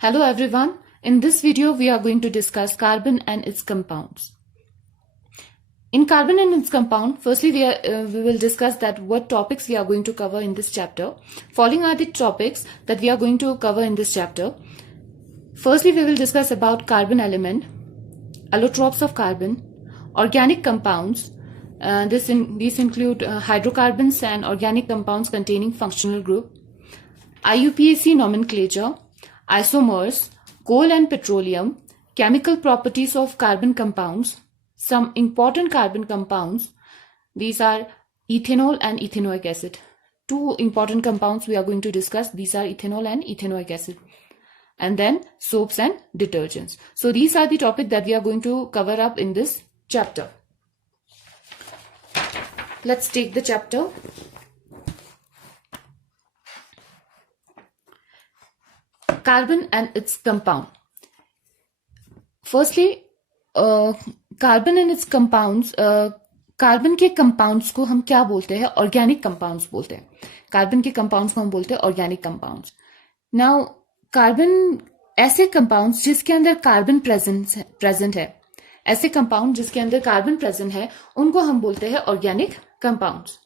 Hello everyone. In this video we are going to discuss carbon and its compounds. In carbon and its compound, firstly we will discuss that what topics we are going to cover in this chapter. Following are the topics that we are going to cover in this chapter. Firstly we will discuss about carbon element, allotropes of carbon, organic compounds. These include hydrocarbons and organic compounds containing functional group, IUPAC nomenclature, isomers, coal and petroleum, chemical properties of carbon compounds, some important carbon compounds. These are ethanol and ethanoic acid. Two important compounds we are going to discuss. These are ethanol and ethanoic acid. And then soaps and detergents. So these are the topics that we are going to cover up in this chapter. Let's take the chapter. Carbon and its compound. Firstly, carbon and its compounds. Carbon के compounds को हम क्या बोलते हैं? Organic compounds बोलते हैं. Carbon के compounds को हम बोलते हैं ऑर्गेनिक कंपाउंड्स. नाउ कार्बन ऐसे कंपाउंड्स जिसके अंदर कार्बन प्रेजेंट है, ऐसे कंपाउंड जिसके अंदर कार्बन प्रेजेंट है, उनको हम बोलते हैं ऑर्गेनिक कंपाउंड्स.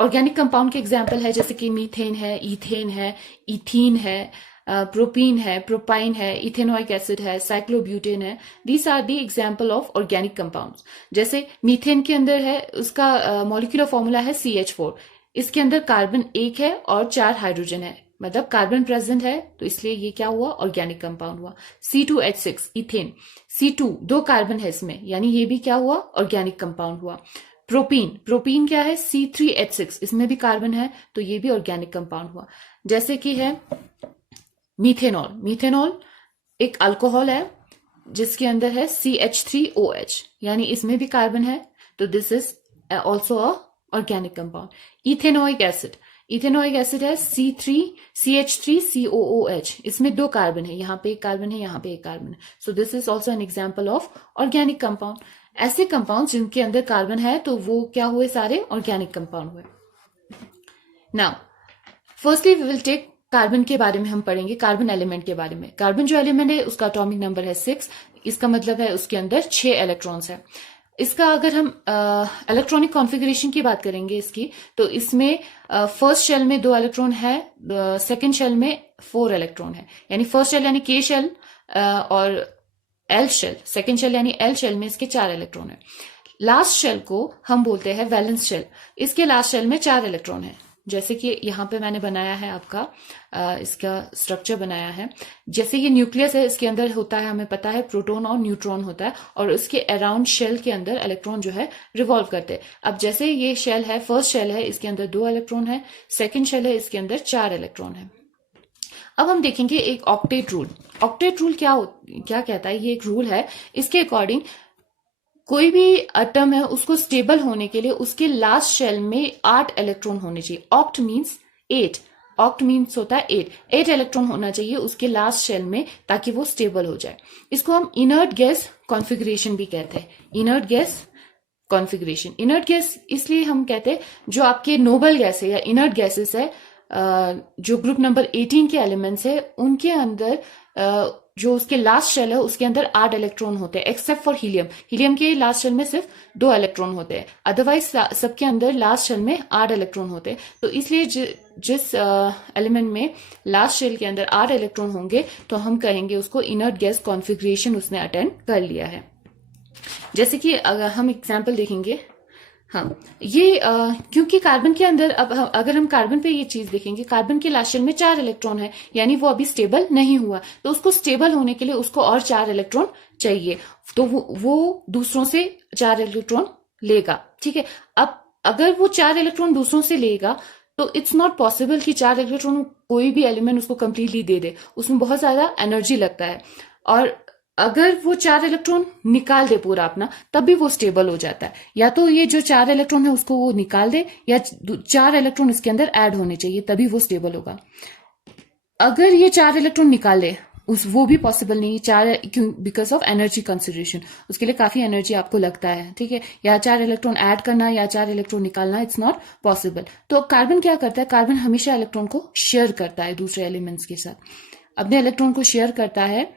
ऑर्गेनिक कंपाउंड के एग्जाम्पल है जैसे कि मीथेन है, ईथेन है, इथीन है, प्रोपीन है, प्रोपाइन है, इथेनोइक एसिड है, साइक्लोब्यूटेन है. These are the example of organic compounds. जैसे मीथेन के अंदर है, उसका मॉलिक्यूलर फॉर्मूला है CH4. इसके अंदर कार्बन 1 है और 4 हाइड्रोजन है, मतलब कार्बन प्रेजेंट है, तो इसलिए ये क्या हुआ? ऑर्गेनिक कंपाउंड हुआ. C2H6 इथेन, C2 2 कार्बन है इसमें, यानी ये भी क्या हुआ? ऑर्गेनिक कंपाउंड हुआ. प्रोपीन क्या है? C3H6, इसमें भी कार्बन है, तो ये भी ऑर्गेनिक कंपाउंड हुआ. जैसे कि है मीथेनॉल एक अल्कोहल है जिसके अंदर है CH3OH, यानी इसमें भी कार्बन है, तो this is also a organic compound. Ethanoic acid है CH3COOH, इसमें 2 कार्बन है, यहाँ पे एक कार्बन है, यहाँ पे एक कार्बन है, so this is also an example of organic compound. ऐसे कंपाउंड जिनके अंदर कार्बन है तो वो क्या हुए? सारे ऑर्गेनिक कंपाउंड हुए. Now firstly we will take carbon के बारे में हम पढ़ेंगे, कार्बन एलिमेंट के बारे में. कार्बन जो एलिमेंट है उसका एटॉमिक नंबर है 6. इसका मतलब है उसके अंदर 6 इलेक्ट्रॉन्स है. इसका अगर हम इलेक्ट्रॉनिक कॉन्फ़िगरेशन की बात करेंगे इसकी, तो इसमें फर्स्ट शेल में 2 इलेक्ट्रॉन है, सेकंड शेल में 4 इलेक्ट्रॉन है. यानी फर्स्ट शेल यानी K शेल और L शेल, सेकंड शेल यानी L शेल में इसके 4 इलेक्ट्रॉन है. लास्ट शेल को हम बोलते हैं वैलेंस शेल. इसके लास्ट शेल में 4 इलेक्ट्रॉन है. जैसे कि यहाँ पे मैंने बनाया है आपका इसका स्ट्रक्चर बनाया है. जैसे ये न्यूक्लियस है, इसके अंदर होता है, हमें पता है, प्रोटॉन और न्यूट्रॉन होता है, और उसके अराउंड शेल के अंदर इलेक्ट्रॉन जो है रिवॉल्व करते हैं. अब जैसे ये शेल है, फर्स्ट शेल है, इसके अंदर 2 इलेक्ट्रॉन है, सेकंड शेल है, इसके अंदर 4 इलेक्ट्रॉन है. अब हम देखेंगे एक ऑक्टेट रूल. ऑक्टेट रूल क्या कहता है? ये एक रूल है. इसके अकॉर्डिंग कोई भी एटम है उसको स्टेबल होने के लिए उसके लास्ट शेल में 8 इलेक्ट्रॉन होने चाहिए. Oct means 8. ऑक्ट मीन्स होता है 8 इलेक्ट्रॉन होना चाहिए उसके लास्ट शेल में, ताकि वो स्टेबल हो जाए. इसको हम इनर्ट गैस कॉन्फ़िगरेशन भी कहते हैं. Inert gas configuration. Inert gas इसलिए हम कहते हैं जो आपके नोबल गैस है या इनर्ट गैसेस है, जो ग्रुप नंबर 18 के एलिमेंट्स है, उनके अंदर जो उसके लास्ट शेल है उसके अंदर 8 इलेक्ट्रॉन होते हैं, एक्सेप्ट फॉर हीलियम. हीलियम के लास्ट शेल में सिर्फ 2 इलेक्ट्रॉन होते हैं, अदरवाइज सबके अंदर लास्ट शेल में 8 इलेक्ट्रॉन होते हैं. तो इसलिए जिस एलिमेंट में लास्ट शेल के अंदर 8 इलेक्ट्रॉन होंगे तो हम कहेंगे उसको इनर्ट गैस कॉन्फ़िगरेशन उसने अटेंड कर लिया है. जैसे कि अगर हम एग्जाम्पल देखेंगे, हाँ, ये क्योंकि कार्बन के अंदर, अब अगर हम कार्बन पे ये चीज देखेंगे, कार्बन के लास्ट शेल में 4 इलेक्ट्रॉन है, यानी वो अभी स्टेबल नहीं हुआ, तो उसको स्टेबल होने के लिए उसको और 4 इलेक्ट्रॉन चाहिए, तो वो दूसरों से 4 इलेक्ट्रॉन लेगा. ठीक है. अब अगर वो 4 इलेक्ट्रॉन दूसरों से लेगा तो इट्स नॉट पॉसिबल कि 4 इलेक्ट्रॉन कोई भी एलिमेंट उसको कंप्लीटली दे दे, उसमें बहुत ज्यादा एनर्जी लगता है. और अगर वो 4 इलेक्ट्रॉन निकाल दे पूरा अपना, तब भी वो स्टेबल हो जाता है. या तो ये जो 4 इलेक्ट्रॉन है उसको वो निकाल दे, या 4 इलेक्ट्रॉन इसके अंदर ऐड होने चाहिए, तभी वो स्टेबल होगा. अगर ये 4 इलेक्ट्रॉन निकाल दे, वो भी पॉसिबल नहीं. 4 क्यों? Because of energy consideration. उसके लिए काफी एनर्जी आपको लगता है. ठीक है. या 4 इलेक्ट्रॉन ऐड करना या 4 इलेक्ट्रॉन निकालना, इट्स नॉट पॉसिबल. तो कार्बन क्या करता है? कार्बन हमेशा इलेक्ट्रॉन को शेयर करता है दूसरे एलिमेंट्स के साथ. अपने इलेक्ट्रॉन को शेयर करता है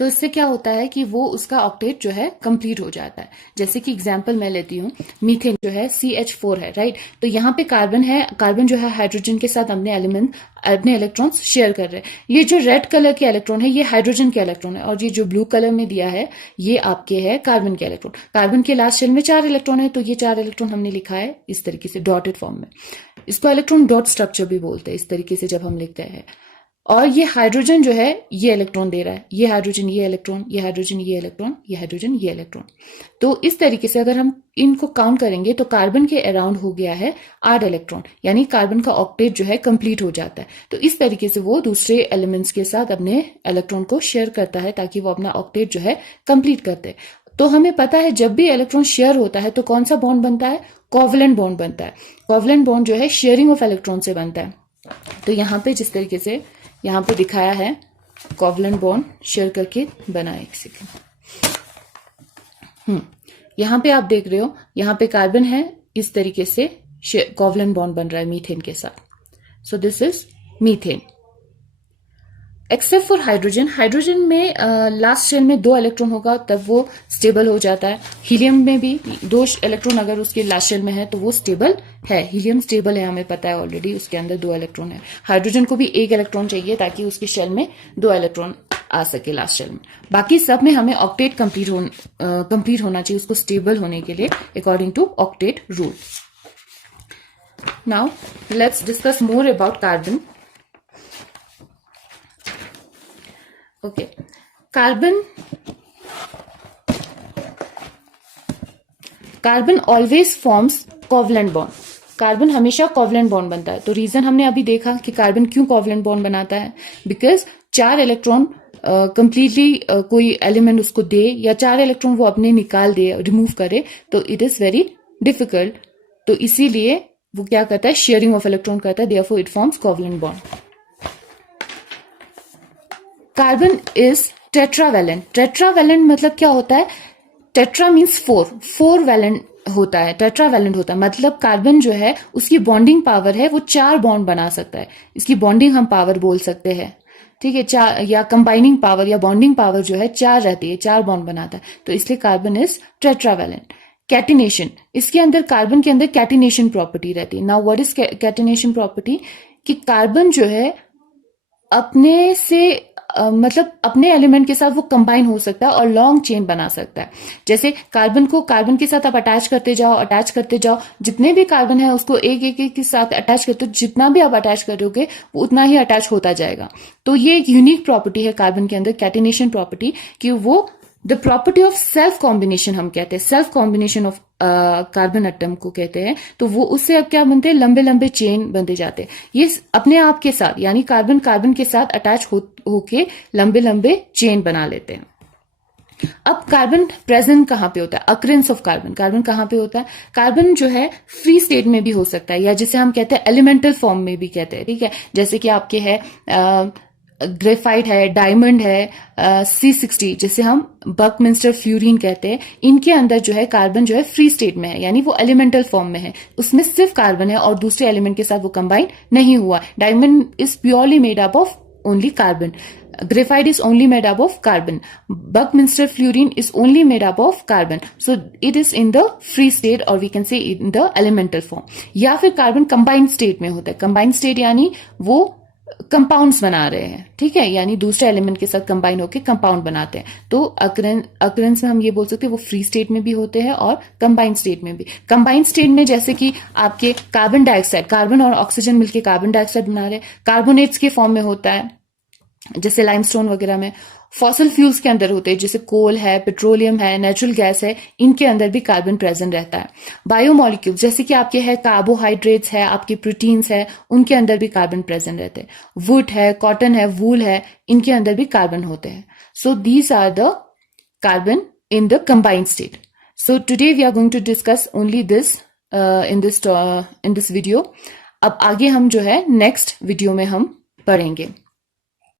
तो इससे क्या होता है कि वो उसका ऑक्टेट जो है कंप्लीट हो जाता है। जैसे कि एग्जांपल मैं लेती हूँ, मीथेन जो है CH4 है, राइट। तो यहाँ पे कार्बन है, कार्बन जो है हाइड्रोजन के साथ अपने इलेक्ट्रॉन्स शेयर कर रहे हैं। ये जो रेड कलर के इलेक्ट्रॉन है ये हाइड्रोजन के इलेक्ट्रॉन है, और ये जो ब्लू कलर में दिया है ये आपके है कार्बन के इलेक्ट्रॉन। कार्बन के लास्ट शेल में 4 इलेक्ट्रॉन है, तो ये 4 इलेक्ट्रॉन हमने लिखा है इस तरीके से डॉटेड फॉर्म में। इसको इलेक्ट्रॉन डॉट स्ट्रक्चर भी बोलते हैं इस तरीके से जब हम लिखते हैं। और ये हाइड्रोजन जो है ये इलेक्ट्रॉन दे रहा है, ये हाइड्रोजन ये इलेक्ट्रॉन, ये हाइड्रोजन ये इलेक्ट्रॉन, ये हाइड्रोजन ये इलेक्ट्रॉन। तो इस तरीके से अगर हम इनको काउंट करेंगे तो कार्बन के अराउंड हो गया है 8 इलेक्ट्रॉन, यानी कार्बन का ऑक्टेट जो है कंप्लीट हो जाता है। तो इस तरीके से वो दूसरे एलिमेंट्स के साथ अपने इलेक्ट्रॉन को शेयर करता है ताकि वो अपना ऑक्टेट जो है कंप्लीट करते। तो हमें पता है जब भी इलेक्ट्रॉन शेयर होता है तो कौन सा बॉन्ड बनता है, कोवलेंट बॉन्ड बनता है। कोवलेंट बॉन्ड जो है शेयरिंग ऑफ इलेक्ट्रॉन से बनता है। तो यहाँ पे जिस तरीके से यहाँ पे दिखाया है कोवलेंट बॉन्ड शेयर करके बना है। एक सेकेंड, यहाँ पे आप देख रहे हो यहाँ पे कार्बन है, इस तरीके से कोवलेंट बॉन्ड बन रहा है मीथेन के साथ। सो this is methane. Except for hydrogen, hydrogen में लास्ट शेल में 2 इलेक्ट्रॉन होगा तब वो स्टेबल हो जाता है। हीलियम में भी 2 इलेक्ट्रॉन अगर उसके लास्ट शेल में है तो वो स्टेबल है। हीलियम स्टेबल है, हमें पता है ऑलरेडी, उसके अंदर 2 इलेक्ट्रॉन है। हाइड्रोजन को भी 1 इलेक्ट्रॉन चाहिए ताकि उसके शेल में 2 इलेक्ट्रॉन आ सके लास्ट शेल में। बाकी सब में हमें ऑक्टेट कंप्लीट होना चाहिए उसको स्टेबल होने के लिए according to octet rule. Now let's discuss more about carbon. Okay, carbon always forms covalent bond. Carbon हमेशा कोवलेंट बॉन्ड बनता है। तो रीजन हमने अभी देखा कि कार्बन क्यों कोवलेंट बॉन्ड बनाता है, बिकॉज 4 इलेक्ट्रॉन कंप्लीटली कोई एलिमेंट उसको दे या 4 इलेक्ट्रॉन वो अपने निकाल दे, रिमूव करे, तो इट इज वेरी डिफिकल्ट। तो इसीलिए वो क्या करता है, शेयरिंग ऑफ इलेक्ट्रॉन करता है, therefore it forms covalent bond. Carbon is tetravalent. Tetravalent मतलब क्या होता है, टेट्रा मीन्स 4 वैलेंट होता है, टेट्रावैलेंट होता है। मतलब कार्बन जो है उसकी बॉन्डिंग पावर है वो 4 बॉन्ड बना सकता है। इसकी बॉन्डिंग हम पावर बोल सकते हैं, ठीक है, 4 या कंबाइनिंग पावर या बॉन्डिंग पावर जो है 4 रहती है, 4 बॉन्ड बनाता है, तो इसलिए कार्बन इज टेट्रावैलेंट। कैटिनेशन, इसके अंदर कार्बन के अंदर कैटिनेशन प्रॉपर्टी रहती है। Now what is catenation property, कि कार्बन जो है अपने से मतलब अपने एलिमेंट के साथ वो कंबाइन हो सकता है और लॉन्ग चेन बना सकता है। जैसे कार्बन को कार्बन के साथ आप अटैच करते जाओ, जितने भी कार्बन है उसको एक एक के साथ अटैच करते हो, जितना भी आप अटैच करोगे वो उतना ही अटैच होता जाएगा। तो ये एक यूनिक प्रॉपर्टी है कार्बन के अंदर, कैटिनेशन प्रॉपर्टी, कि वो the property of self combination हम कहते हैं, self combination of carbon atom को कहते हैं। तो वो उससे अब क्या बनते हैं, लंबे लंबे चेन बनते जाते हैं। ये अपने आप के साथ यानी कार्बन के साथ अटैच होके लंबे लंबे चेन बना लेते हैं। अब कार्बन प्रेजेंट कहां पे होता है, अक्रेंस ऑफ कार्बन कहां पे होता है। कार्बन जो है फ्री स्टेट में भी हो सकता है, या जिसे हम कहते हैं एलिमेंटल फॉर्म में भी कहते हैं, ठीक है। जैसे कि आपके है ग्रेफाइट है, डायमंड है, C60 जिसे हम बकमिंस्टर फ्लोरीन कहते हैं, इनके अंदर जो है कार्बन जो है फ्री स्टेट में है, यानी वो एलिमेंटल फॉर्म में है, उसमें सिर्फ कार्बन है और दूसरे एलिमेंट के साथ वो कंबाइन नहीं हुआ। Diamond is purely made up of only carbon, graphite is only made up of carbon, Buckminster fluorine is only made up of carbon, so it is in the free state or we can say in the elemental form। या फिर carbon combined state में होता है। Combined state यानी वो compounds बना रहे हैं, ठीक है, यानी दूसरे एलिमेंट के साथ कंबाइन होकर कंपाउंड बनाते हैं। तो अकरेंस में हम ये बोल सकते हैं वो फ्री स्टेट में भी होते हैं और कंबाइंड स्टेट में भी। कंबाइंड स्टेट में जैसे कि आपके कार्बन डाइऑक्साइड, कार्बन और ऑक्सीजन मिलकर कार्बन डाइऑक्साइड बना रहे हैं, कार्बोनेट्स के फॉर्म में होता है, जैसे लाइमस्टोन वगैरह में। फॉसिल फ्यूल्स के अंदर होते हैं, जैसे कोल है, पेट्रोलियम है, नेचुरल गैस है, इनके अंदर भी कार्बन प्रेजेंट रहता है। बायोमोलिक्यूल जैसे कि आपके है कार्बोहाइड्रेट्स है, आपके प्रोटीन्स है, उनके अंदर भी कार्बन प्रेजेंट रहते हैं। वुड है, कॉटन है, वूल है, इनके अंदर भी कार्बन होते हैं। So these are the carbon in the combined state. So today we are going to discuss only this in this video. अब आगे हम जो है नेक्स्ट वीडियो में हम पढ़ेंगे।